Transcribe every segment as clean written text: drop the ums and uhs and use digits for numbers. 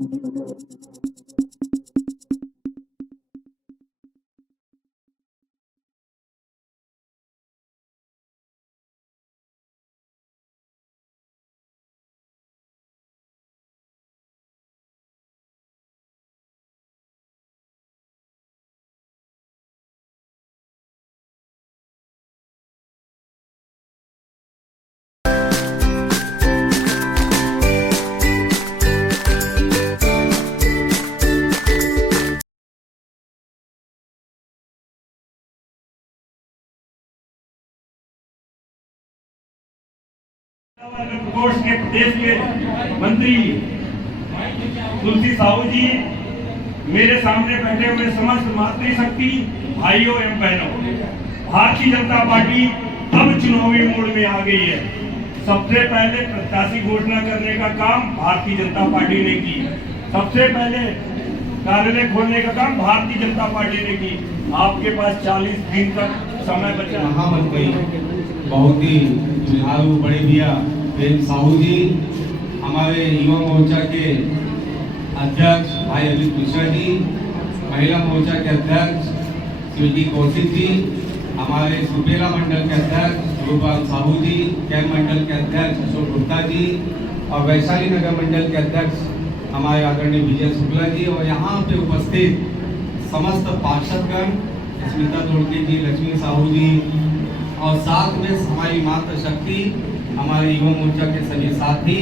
प्रकोष्ठ के प्रदेश के मंत्री तुलसी साहू जी, मेरे सामने बैठे हुए समस्त मातृशक्ति भाइयों एवं बहनों, भारतीय जनता पार्टी अब चुनावी मोड़ में आ गई है। सबसे पहले प्रत्याशी घोषणा करने का काम भारतीय जनता पार्टी ने की। सबसे पहले कार्यालय खोलने का काम भारतीय जनता पार्टी ने की। आपके पास 40 दिन तक समय बचा। महामंत्री बहुत ही जुझारू बड़े भैया प्रेम साहू जी, हमारे युवा मोर्चा के अध्यक्ष भाई अमित मिश्रा जी, महिला मोर्चा के अध्यक्ष श्रीमती कौशिक जी, हमारे सुपेला मंडल के अध्यक्ष गोपाल साहू जी, कैंप मंडल के अध्यक्ष अशोक गुप्ता जी और वैशाली नगर मंडल के अध्यक्ष हमारे आदरणीय विजय शुक्ला जी और यहाँ पे उपस्थित समस्त पार्षदगण स्मिता तोड़के जी, लक्ष्मी साहू जी और साथ में हमारी मातृशक्ति, हमारे युवा मोर्चा के सभी साथी,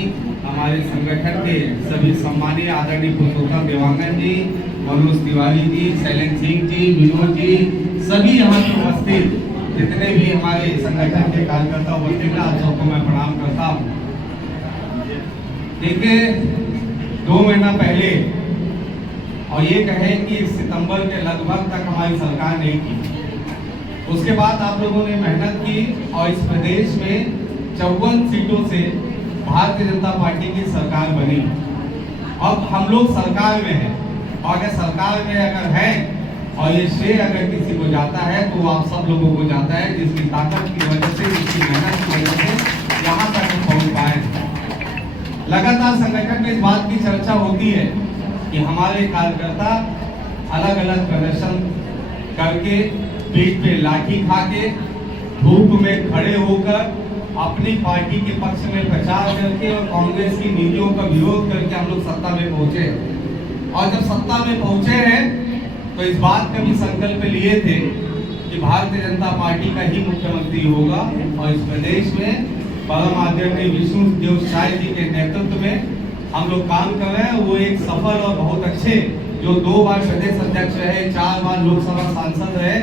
हमारे संगठन के सभी सम्मानीय आदरणीय पुरुषोत्तम देवांगन जी, मनोज तिवारी जी, शैलेंद्र सिंह जी, विनोद जी, सभी यहाँ पे उपस्थित जितने भी हमारे संगठन के कार्यकर्ता उपस्थित हैं, आप सबको मैं प्रणाम करता हूँ। देखिए 2 महीना पहले और ये कहें कि सितंबर के लगभग तक हमारी सरकार नहीं की, उसके बाद आप लोगों ने मेहनत की और इस प्रदेश में 54 सीटों से भारतीय जनता पार्टी की सरकार बनी। अब हम लोग सरकार में हैं और अगर सरकार में अगर है और ये श्रेय अगर किसी को जाता है तो वो आप सब लोगों को जाता है, जिसकी ताकत की वजह से, जिसकी मेहनत की वजह से यहाँ तक हम पहुँच पाए। लगातार संगठन में इस बात की चर्चा होती है कि हमारे कार्यकर्ता अलग अलग प्रदर्शन करके, पीठ पे लाठी खा के, धूप में खड़े होकर अपनी पार्टी के पक्ष में प्रचार करके और कांग्रेस की नीतियों का विरोध करके हम लोग सत्ता में पहुंचे। और जब सत्ता में पहुंचे हैं तो इस बात का भी संकल्प लिए थे कि भारतीय जनता पार्टी का ही मुख्यमंत्री होगा और इस प्रदेश में परम आदरणीय विष्णुदेव साय जी के नेतृत्व में हम लोग काम कर रहे हैं। वो एक सफल और बहुत अच्छे, जो 2 बार प्रदेश अध्यक्ष रहे, 4 बार लोकसभा सांसद रहे,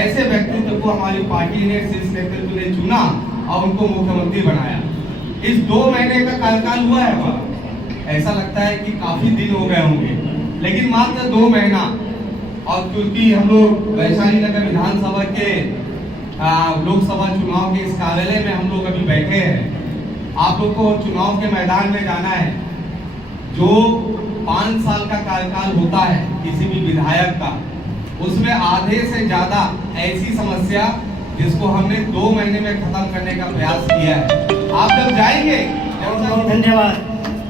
ऐसे व्यक्तित्व को हमारी पार्टी ने, शीर्ष नेतृत्व ने चुना और उनको मुख्यमंत्री बनाया। इस 2 महीने का कार्यकाल हुआ है हमारा, ऐसा लगता है कि काफी दिन हो गए होंगे, लेकिन मात्र 2 महीना। और क्योंकि हम लोग वैशाली नगर विधानसभा के लोकसभा चुनाव के इस कार्यालय में हम लोग अभी बैठे हैं, आप लोग को चुनाव के मैदान में जाना है। जो 5 साल का कार्यकाल होता है किसी भी विधायक का, उसमें आधे से ज्यादा ऐसी समस्या जिसको हमने 2 महीने में खत्म करने का प्रयास किया है। आप जब जाएंगे, धन्यवाद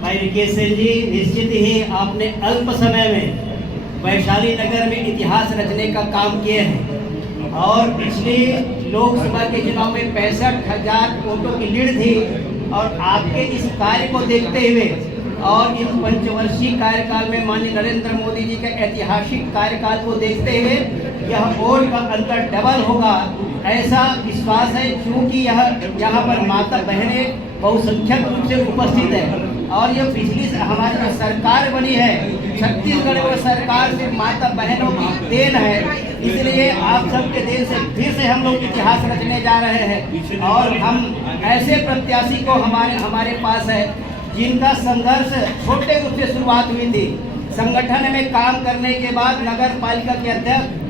भाई विकेश सिंह जी। निश्चित ही आपने अल्प समय में वैशाली नगर में इतिहास रचने का काम किए हैं और पिछले लोकसभा के चुनाव में 65,000 वोटों की लीड थी और आपके इस कार्य को देखते हुए और इस पंचवर्षीय कार्यकाल में माननीय नरेंद्र मोदी जी के ऐतिहासिक कार्यकाल को देखते हुए यह वोट का अंतर डबल होगा, ऐसा विश्वास है। क्योंकि यहाँ पर माता बहनें बहुसंख्यक रूप से उपस्थित है और यह पिछली हमारी जो सरकार बनी है छत्तीसगढ़ में, सरकार से माता बहनों की देन है। इसलिए आप सबके देन से फिर से हम लोग इतिहास रचने जा रहे हैं और हम ऐसे प्रत्याशी को हमारे पास है जिनका संघर्ष छोटे रूप से शुरुआत हुई थी। संगठन में काम करने के बाद नगर पालिका के अध्यक्ष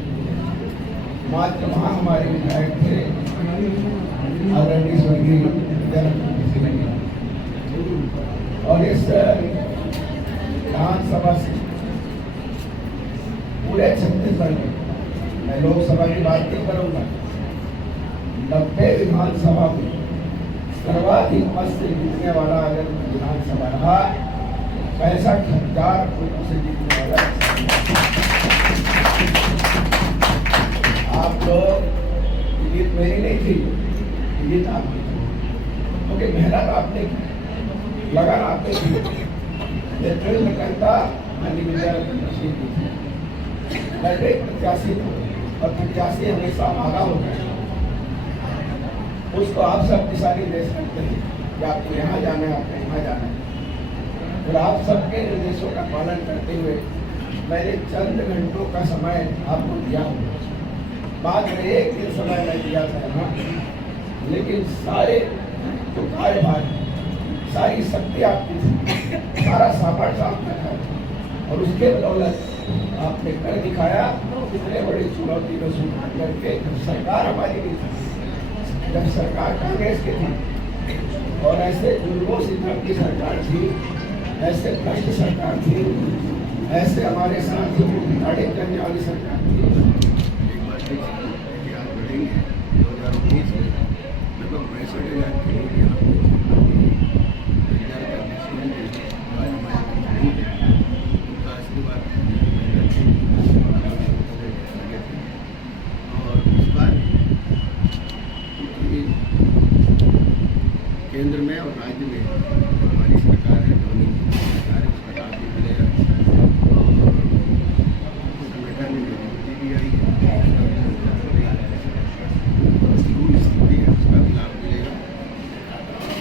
हमारे विधायक थे आदरणीय स्वर्गीय और इस विधानसभा से पूरे छत्तीसगढ़ में, मैं लोकसभा की बात नहीं करूंगा, 90 विधानसभा में सर्वाधिक मत से जीतने वाला अगर विधानसभा रहा 65,000 वोटों से जीतने वाला है। आप लोग, जीत मेरी नहीं थी, जीत आपकी थी, क्योंकि मेहनत आपने की, लगन आपने की, नेतृत्व करता माननीय विद्यार्थी की थी। मैं एक प्रत्याशी था और प्रत्याशी हमेशा आगा होता है, उसको आप सब दिशानिर्देश देश करते हैं कि आपको यहाँ जाना है, आपको यहाँ जाना है, और आप सबके निर्देशों का पालन करते हुए मैंने चंद घंटों का समय आपको दिया हूँ। बाद में एक दिन समय मैं दिया था यहाँ, लेकिन सारे जो कार्यभार है, सारी शक्ति आपकी थी, सारा सामर्थ्य आपका था, और उसके बदौलत आपने कर दिखाया। इतने बड़ी चुनौती को स्वीकार करके जब सरकार हमारी नहीं थी, जब सरकार कांग्रेस की थी और ऐसे जुल्मों सितम की सरकार थी, ऐसे भ्रष्ट सरकार थी, ऐसे हमारे साथियों को विताड़ित करने वाली सरकार थी। एक बार फिर आगे बढ़ेंगे 2019 में लगभग 65,000 के लोग यहाँ पे उनका आशीर्वाद और इस बार केंद्र में और राज्य में हमारी सरकार है, दोनों सरकार है, उसका लाभ भी मिलेगा और संगठन में मजबूती भी आई है, स्थिति है उसका भी लाभ मिलेगा।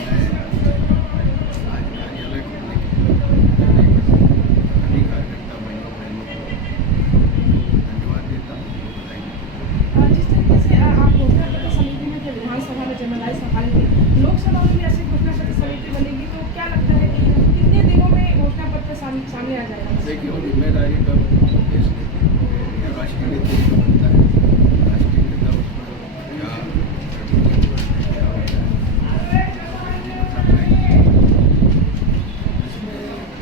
मैं आज कार्यालय खोलने के सभी कार्यकर्ता भाइयों बहनों को धन्यवाद देता हूँ, बधाई। जिस तरीके से आप घोषणा पत्र समिति में थे, विधानसभा में जिम्मेदारी संभाली थी, लोकसभा में भी ऐसी घोषणा पत्र समिति बनेगी, तो क्या लगता है कि कितने दिनों में घोषणा पत्र सामने आ जाएगा? देखिए, वो जिम्मेदारी कब देश या राष्ट्रीय नेतृत्व बनता है, राष्ट्रीय नेता उस पर क्या होता है,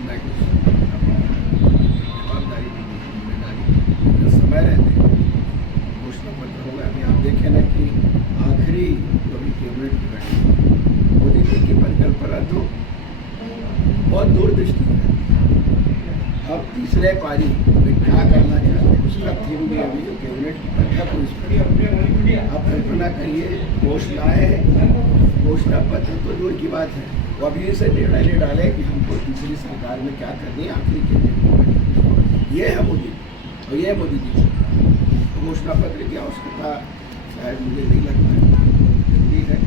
मैं कुछ जवाबदारी भी जिम्मेदारी समय रहते घोषणा पत्र होगा। अभी आप देखें ना कि आखिरी जो अभी कैबिनेट की बैठक मोदी जी की परिकल्पना तो बहुत दूरदृष्टि है। अब तीसरे पारी में क्या करना चाहते हैं उसका थीम भी अभी जो कैबिनेट की बैठक हुई इस पर आप कल्पना करिए, घोषणा पत्र तो दूर की बात है, वो अभी से निर्णय ले डाले कि हमको तीसरी सरकार में क्या करनी है। आखिरी कैबिनेट की बैठक ये है मोदी और ये मोदी जी सरकार। तो घोषणा पत्र की आवश्यकता शायद मुझे नहीं लगता है, जरूरी है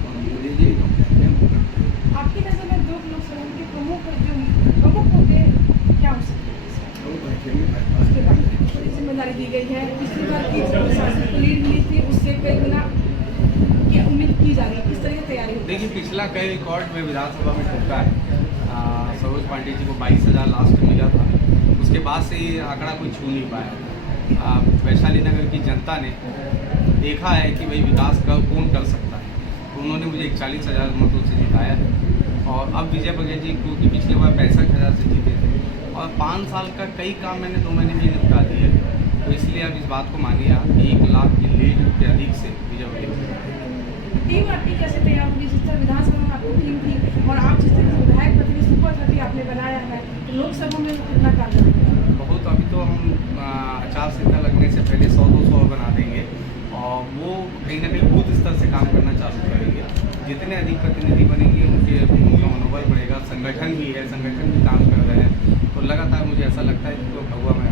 और मोदी जी जो कहते हैं वो करते हैं। आपकी नजर में दो लोकसभा के प्रमुख होते हैं, क्या हो सकते हैं? तो बैठेंगे उसके बाद बड़ी जिम्मेदारी दी गई है, पिछली बार की प्रशासन को लीड मिली थी, उससे कई गुना की उम्मीद की जा रही है, किस तरह की तैयारी होगी? देखिए, पिछला कई रिकॉर्ड में विधानसभा में टूटा है। सरोज पांडे जी को 22,000 लास्ट में मिला था, उसके बाद से ये आंकड़ा कोई छू नहीं पाया। वैशाली नगर की जनता ने देखा है कि भाई विकास कौन कर सकता है, तो उन्होंने मुझे 41,000 मतों से जिताया है। और अब विजय बघेल जी क्योंकि पिछले बार 65,000 से जीते थे और 5 साल का कई काम मैंने 2 महीने में निपटा दिए, तो इसलिए अब इस बात को मानिए आप कि 1 लाख की लीड के अधिक से विजय बघेल जी। टीम आपकी कैसे तैयार होगी? जिस तरह विधानसभा में आपकी टीम थी और आप जिस तरह विधायक प्रतिनिधि सुपर 30 आपने बनाया है, तो लोकसभा में कितना काम करेंगे? बहुत अभी तो हम आचार संहिता लगने से पहले 100-200 बना देंगे और वो कहीं ना कहीं बूथ स्तर से काम करना चालू करेंगे। जितने अधिक प्रतिनिधि बनेंगे उनका मनोबल बढ़ेगा। संगठन भी है, संगठन भी काम कर रहे हैं, तो लगातार मुझे ऐसा लगता है कि जो भगवा में